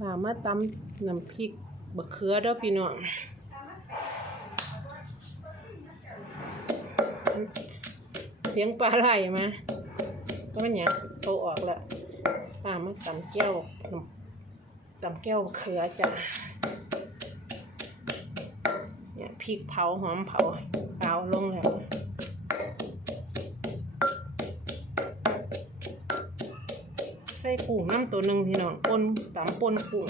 ป่ามาตำน้ำพริกบะเขือด้อพี่น้องเสียงปลาไหลมาก็มันหยังโตออกแล้วป่ามาตำแก้วน้ำตำแก้วเขือจ้ะเนี่ยพริกเผาหอมเผาเผา ส่กุ้งน้ำตัวหนึ่งพี่น้องปนตำปนกุ้ง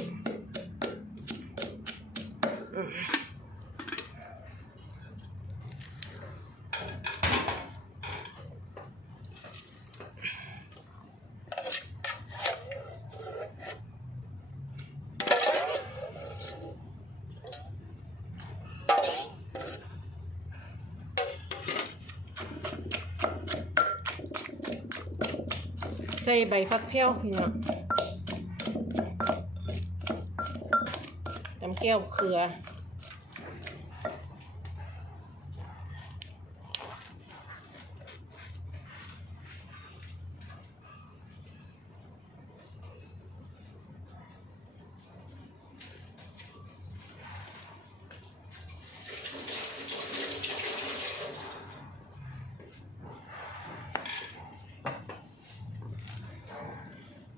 ใส่ใบฟักเพี้ยวพี่น้องตำแก้วเขือ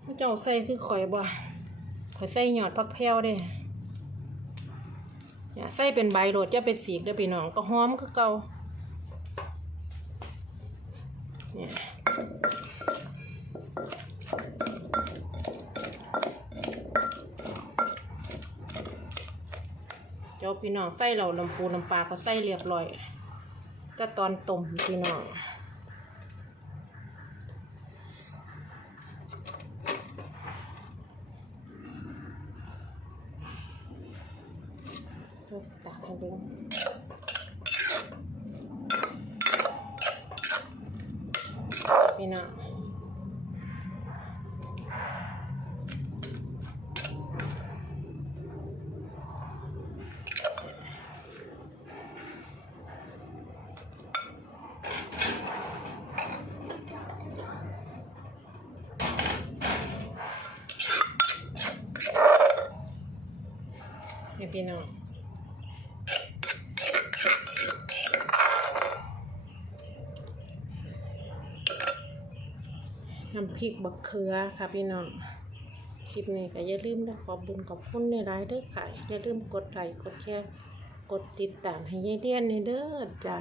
ผู้เจ้าใส่คือข่อยบ่ข่อยใส่หยอดพักแพ้วเด้เนี่ยใส่เป็นใบโรดจะเป็นสีกเด้อพี่น้องก็หอมคือเก่าเนี่ยเจ้าพี่น้องใส่เราลำปูลำปลาก็ใส่เรียบร้อยแต่ตอนต้มพี่น้อง ตักให้ดูพี่น้องพี่น้อง น้ำพริกบักเขือค่ะพี่น้อง คลิปนี้ก็อย่าลืมนะขอบบุญขอบคุณในไลน์เด้อค่ะ อย่าลืมกดไลค์กดแชร์กดติดตามให้ยายเดียนในเด้อจ้า